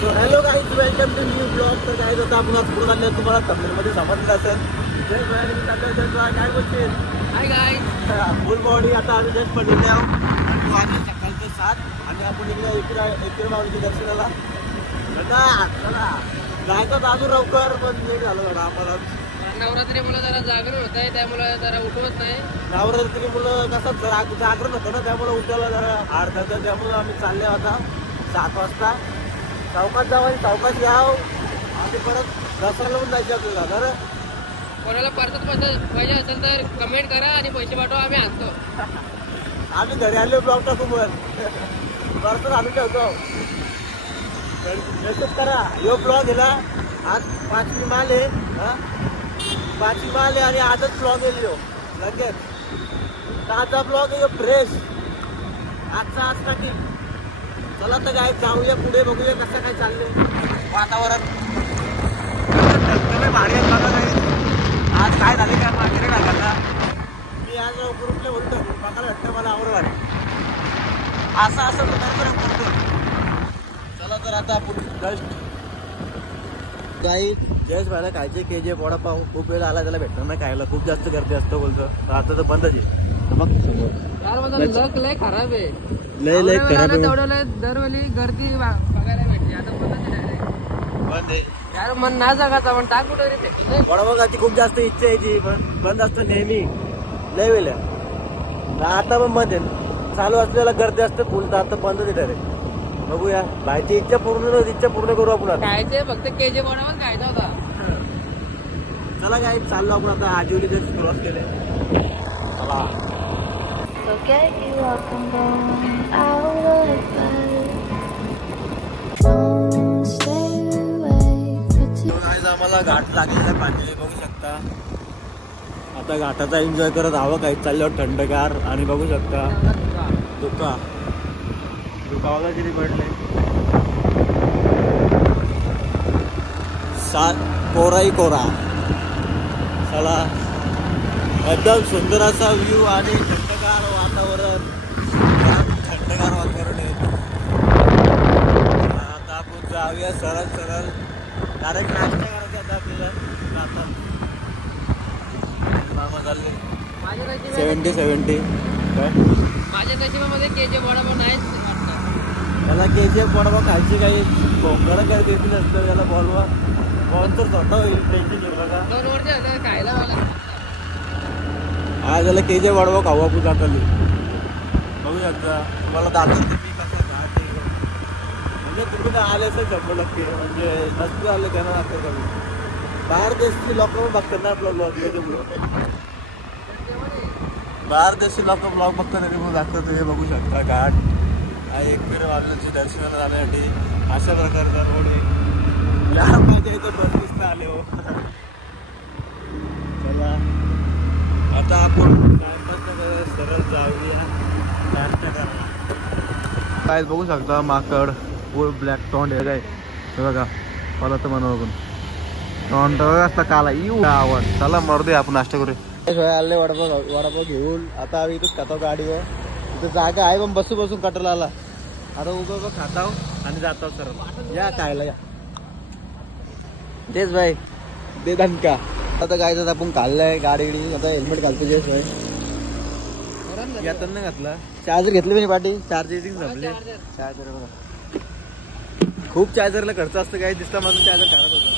Hello guys, welcome to new blog. तर काय होतं आपण आज पुढे चाललं, तुम्हाला तमिळमध्ये समजलं असेल. काय बोलते हाय गाईज, फुल बॉडी. आता आम्ही जस्ट पडलेले आहोत आणि वाजले सकाळचे 7 आणि आपण इकडे एकविरा माऊलीच्या दर्शनाला. आता चला जायचं तर अजून लवकर, पण लेट झालं जरा आम्हाला. नवरात्री मुलं जरा जागरण होत आहे, त्यामुळे जरा उठवत नाही. नवरात्री मुलं कसं जागरण होतं ना, त्यामुळे उठायला जरा अर्धा तर त्यामुळे आम्ही चालले होता 7 वाजता. चौकात जाऊ आणि चौकात याव आणि परत दसऱ्याला पण जायचं आपल्याला. तर कोणाला परत पाहिजे असेल तर कमेंट करा आणि पैसे पाठवा, आम्ही आणतो. आम्ही घरी आले ब्लॉग टाकून परत आम्ही ठेवतो. मेसेज करा. यो ब्लॉग आहे ना, आज 5वी माल आहे. 5वी माल आहे आणि आजच ब्लॉग आहे लिओ लगेच. ताजा ब्लॉग आहे फ्रेश, आजचा आज टाकीन. चला तर काय जाऊया पुढे, बघूया कसं काय चाललंय वातावरण. भारी आहे बघा नाही. आज काय झाले काय मागे टाकायला. मी आज लवकर उठले म्हणतो बघायला वाटतं मला आवडत असं करतो. चला तर आता आपण जस्ट जयेश भायला खायचे KGF वडापाव. खूप वेळ आला त्याला भेटणार नाही खायला, खूप जास्त गर्दी असतं बोलतो. तर आता तर बंदच आहे. मग लक लय खराब आहे, लय खराब आहे. तेवढं दरवेळी गर्दी बघायला भेटते. आता बंद आहे यार, मन ना जगाचा पण टाक कुठे रे. वडापाव खायची खूप जास्त इच्छा यायची, पण बंद असतं नेहमी. लय वेळ आता पण बंद आहे. चालू असलेला गर्दी असतं फुल, तर आता बंदच आहे डायरेक्ट. बघूया बायची इच्छा पूर्ण करू आपण. खायचे फक्त KGF वडापाव खायचा होता. चला काय चाललो आपण आता. आजीवली ते क्रॉस केले. चला Forget you up and going out of bed. Don't stay awake for too आज आम्हाला घाट लागलेला आहे पाणी, बघू शकता. आता घाटाचा एन्जॉय करत हवं काही चालल्यावर थंडगार. आणि बघू शकता धुका बघा किती पडले. कोराही कोरा. चला एकदम सुंदर असा व्ह्यू आणि थंडगार वातावरण. थंडगार वातावरण आहे. आता आपण जाऊया सरळ डायरेक्ट नाश्ता करायचा आता आपल्याला. मामा चालले 70 काय माझ्या नशिबामध्ये KGF वडापाव नाहीच वाटतं. त्याला KGF वडापाव खायची काही भोंगडं काय देतील असतं त्याला. बॉलवा बॉल तर छोटा होईल, टेन्शन घेऊ नका. 2 वर्ष झालं खायला मला. हा त्याला KGF वडापाव खाऊ आपण दाखवली. बघू शकता तुम्हाला दाखवते मी कसं घाट आहे. म्हणजे तुम्ही तर आले असं 100% म्हणजे नसतं आलं त्यांना दाखवत कमी. बाहेर देशची लोक पण बघतात ना आपला ब्लॉग. बाहेर देशची लोक ब्लॉग बघतात तरी मग दाखवतो. हे बघू शकता घाट. हा एकविरा माऊलीच्या दर्शनाला जाण्यासाठी अशा प्रकारचा रोड आहे. या माझ्या इथं बस दिसतं आले हो. चला आता आपण सरळ जाऊया नाश्ता करायला. काय बघू शकता माकड फुल ब्लॅक टॉन्ड आहे काय. हे बघा मला तर म्हणा बघून टॉन्ड असता काला येऊ आवाज. चला मरदे आपण नाश्ता करूया. आले वडापाव घेऊन आता आम्ही इथंच खातो गाडीवर. इथं जागा आहे पण बसून कटरला आला. आता उभं खाताव आणि जातो सरळ. या खायला या. तेच भाई दे दणका. आता काय तर आपण खाल्लंय गाडी. आता हेल्मेट घालतो जेस भाई. नाही घातला. चार्जर घेतले मी पाठी. चार्जिंग संपले. चार्जर बघा खूप चार्जरला खर्च असतं. काय दिसतं माझं चार्जर काढत होतं.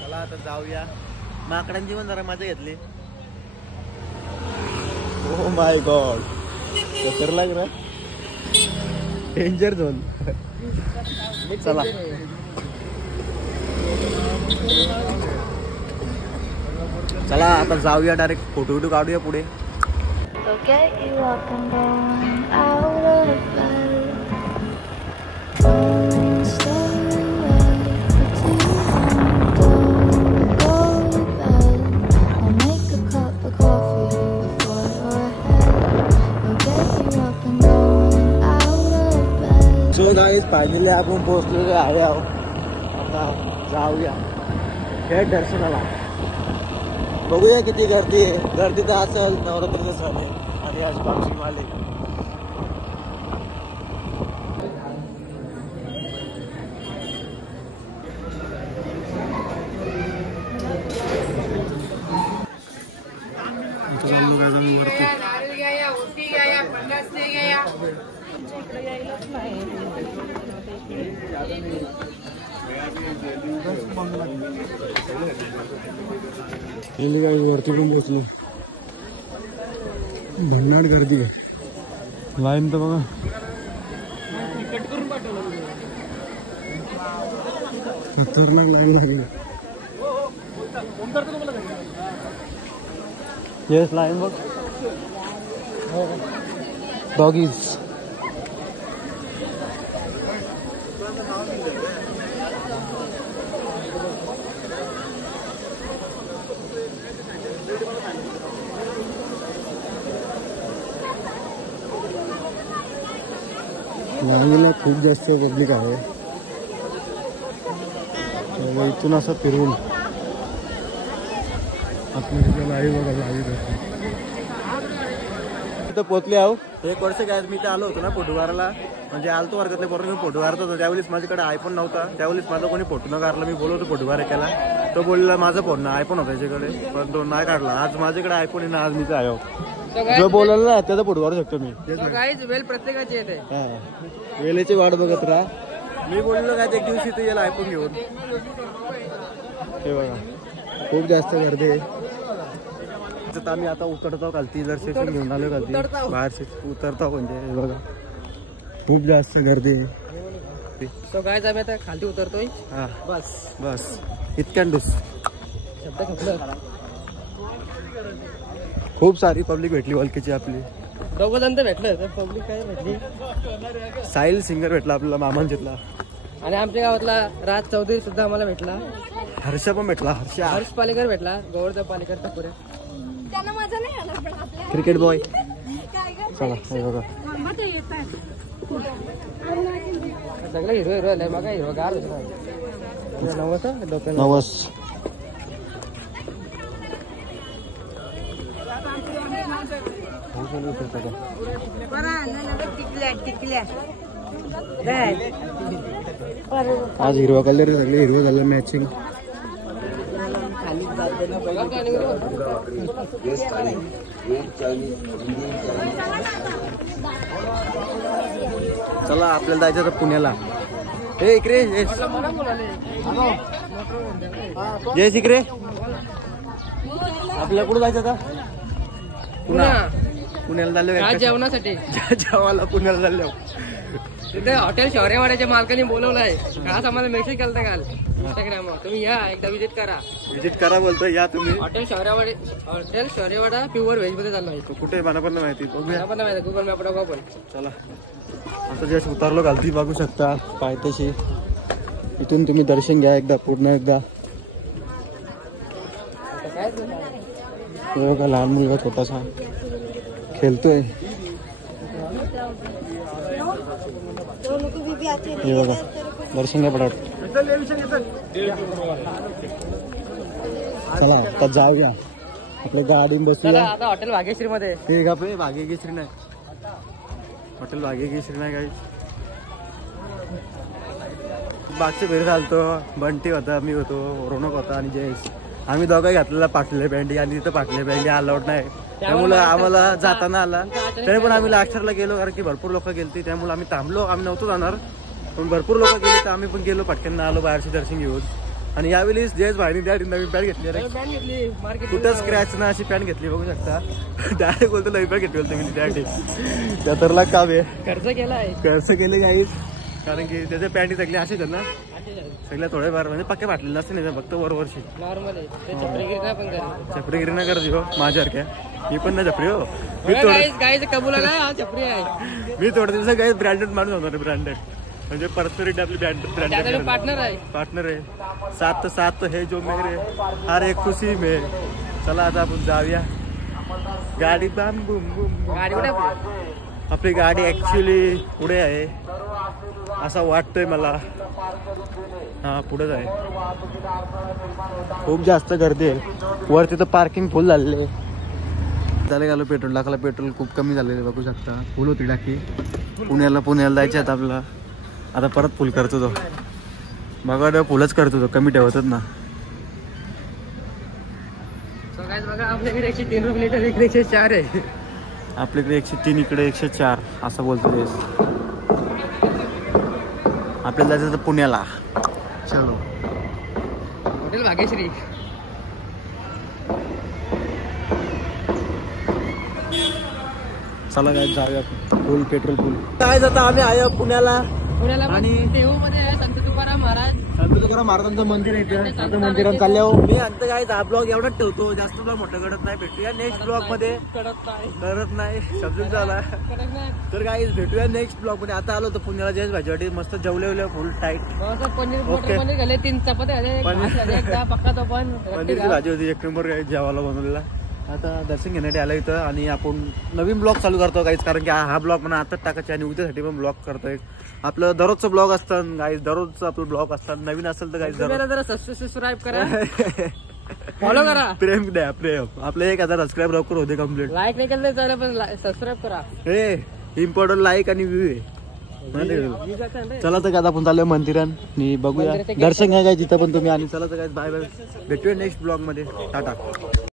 चला आता जाऊया. माकडांची पण जरा मजा घेतली. ओ माय गॉड कसर लाग रहा डेंजर झोन. चला चला आता जाऊया डायरेक्ट फोटो काढूया पुढे. Forget you up and going out of bed. Don't stay awake for too long. Don't go to bed. I'll make a cup of coffee before your head. Forget you up and going out of bed. So guys finally आपण पोहोचलेलो आहे. आता जाऊया थेट दर्शनाला. बघूया किती गर्दी आहे. गर्दी तर असेल नवरात्रीचं सण आहे आणि आज 5वी माल आहे. वरती पण पोचलो. भन्नाट गर्दी आहे. लाईन तर बघा. खतरनाक लाईन लागली. येस लाईन बघ. डॉगीज. लाईनीला खूप जास्त पब्लिक आहे. इथून असं फिरून आपल्या लाईव्ह बघा. लाईव्ह इथं पोचले आहो. 1 वर्ष काय मी इथे आलो होतो ना फोटो काढायला. म्हणजे आलतो वर्गातले बरोबर मी फोटो काढत होतो. त्यावेळेस माझ्याकडे आयफोन नव्हता. त्यावेळेस माझा कोणी फोटो न काढला. मी बोलवतो फोटो काढायला. तो बोलला माझा फोन ना आयफोन होता त्याच्याकडे पण तो नाही काढला. आज माझ्याकडे आयफोन आहे ना. आज मी इथे आलो. जो बोलायला ना त्याचा फोटो काढू शकतो मी. वेल प्रत्येकाची येते. वेळेची वाट बघत राहा. मी बोललो काय एक दिवशी तर याला आयफोन घेऊन. हे बघा खूप जास्त गर्दी आहे. आम्ही आता उतरतो खालती. दर्शन घेऊन आलो खालती. बाहेर उतरतो म्हणजे हे बघा खूप जास्त गर्दी आहे. तो काय आम्ही आता खालती उतरतोय. हा बस बस इतक्यांडूस. शब्द खपलं. खूप सारी पब्लिक भेटली ओळखीची आपली. 2 जण तर भेटलं तर पब्लिक काय भेटली. साहिल सिंगर भेटला आपल्याला मामांजीतला. आणि आमच्या गावातला राज चौधरी सुद्धा आम्हाला भेटला. हर्ष पण भेटला. हर्ष पालेकर भेटला. गोवर्धन पालेकर पुढे क्रिकेट बॉय. चला हे बघा सगळं हिरो हिरो आलाय. मग हिरो गार नवस. आज हिरवा कलर सगळे हिरवा कलर मॅचिंग. चला आपल्याला जायचं तर पुण्याला. हे इकडे जयस इकडे. आपल्याला कुठं जायचं आता. पुण्याला चाललो जेवणासाठी. जेवायला पुण्याला चाललो. तिथे हॉटेल शौर्यवाड्याच्या मालकाने बोलवलंय. आज आम्हाला मेसेज केलता काल इंस्टाग्रामवर. तुम्ही या एकदा विजिट करा. विजिट करा बोलतो या तुम्ही. हॉटेल शौर्यवाडा प्युअर व्हेज मध्ये चाललो आहे. कुठे मला पण माहिती. मला पण माहिती. गुगल मॅप बघा पण. चला आता जस्ट उतरलो खालती. बघू शकता पायथ्याशी. इथून तुम्ही दर्शन घ्या एकदा पूर्ण एकदा. बघा लहान मुलगा छोटासा खेळतोय. हे बघा दर्शन घ्या पटापट. चला आता जाऊया. आपल्या गाडी बसूया. आता हॉटेल भाग्यश्री मध्ये. ठीक आहे. भाग्यश्री नाही. हॉटेल भाग्यश्री नाही काही. बागच्या घरी चालतो. बंटी होता, मी होतो, रोनक होता आणि जयेश. आम्ही दोघं घातलेला पाटले बँडी. आणि तिथं पाटले बँडी अलाउड नाही. त्यामुळे आम्हाला जाताना आला. तरी पण आम्ही लास्टरला गेलो कारण की भरपूर लोक गेलती. त्यामुळे आम्ही थांबलो. आम्ही नव्हतो जाणार पण भरपूर लोक गेले तर आम्ही पण गेलो. पटकन आलो बाहेरचे दर्शन घेऊन. आणि यावेळी जयेश भाईने त्या नवीन पॅन्ट घेतली. कुठं स्क्रॅच ना अशी पॅन्ट घेतली बघू शकता. डायरेक्ट बोलतो नवीन पॅन्ट घेतली बोलतो मी त्यासाठी. त्या तरला काम आहे. खर्च केले काही कारण की त्याच्या पॅन्टी सगळी असेच ना सगळ्या थोडेफार म्हणजे पक्के फाटलेले नसते नाही फक्त वर्षी. छपरीगिरी ना करत हो माझ्यासारख्या. मी पण ना छपरी हो. मी थोड्या दिवसात काही ब्रँडेड माणूस होणार. ब्रँडेड म्हणजे पर्सनॅलिटी आपली ब्रँडेड पार्टनर आहे. साथ साथ है जो मेरे हर एक खुशी में. चला आता आपण जाऊया. गाडी बाम बुम बुम. आपली गाडी ऍक्च्युली पुढे आहे असं वाटतंय मला. हा पुढेच आहे. खूप जास्त गर्दी आहे. वर तिथं पार्किंग फुल झालेले. त्याला गेलो पेट्रोल टाकायला. पेट्रोल खूप कमी झालेले बघू शकता. फुल होती टाकी. पुण्याला जायचे आहेत आपला. आता परत फुल करतो तो. बघा फुलच करतो तो. कमी ठेवतच ना. आपल्याकडे 103 रुपये लिटर. इकडे 104 आहे. आपल्याकडे 103 इकडे 104 असं बोलतो. आपल्याला जायचं होतं पुण्याला. चलो हॉटेल भाग्यश्री. चला काय जाऊया फुल पेट्रोल फुल. काय जाता आम्ही आहे पुण्याला पुण्याला आणि देहू मध्ये आहे संत तुकाराम महाराज. संत तुकाराम महाराजांचं मंदिर आहे इथे. आता मंदिरात चालल्यावर मी आता काय हा ब्लॉग एवढाच ठेवतो, जास्त ब्लॉग मोठं करत नाही. भेटूया नेक्स्ट ब्लॉग मध्ये. करत नाही समजून झाला तर काय भेटूया नेक्स्ट ब्लॉग मध्ये. आता आलो होतो पुण्याला जयेश भाजीवाडी, मस्त जेवले फुल टाईट. पनीर बटर पनीर घाले, 3 चपात्या घाले, पक्का तो पण पनीरची भाजी होती, 1 नंबर जेवायला बनवलेला. आता दर्शन घेण्यासाठी आलं इथं आणि आपण नवीन ब्लॉग चालू करतो काहीच, कारण की हा ब्लॉग मला आताच टाकायचा आणि उद्यासाठी पण ब्लॉग करतोय. आपलं दररोजचं ब्लॉग असतं गाईज, दररोजचं आपलं ब्लॉग असतात. नवीन असेल तर गाईज जरा सबस्क्राईब करा, फॉलो करा. प्रेम द्या प्रेम. आपले 1000 सबस्क्राईब लवकर होते कम्प्लीट. लाईक नाही केलं तर पण सबस्क्राईब करा. हे इम्पॉर्टंट लाईक आणि व्ह्यू आहे. चला तर काय आपण चालूया मंदिरात आणि बघूया दर्शन घ्या काय जिथं पण तुम्ही. आणि चला तर काय बाय बाय, भेटूया नेक्स्ट ब्लॉग मध्ये. टाटा.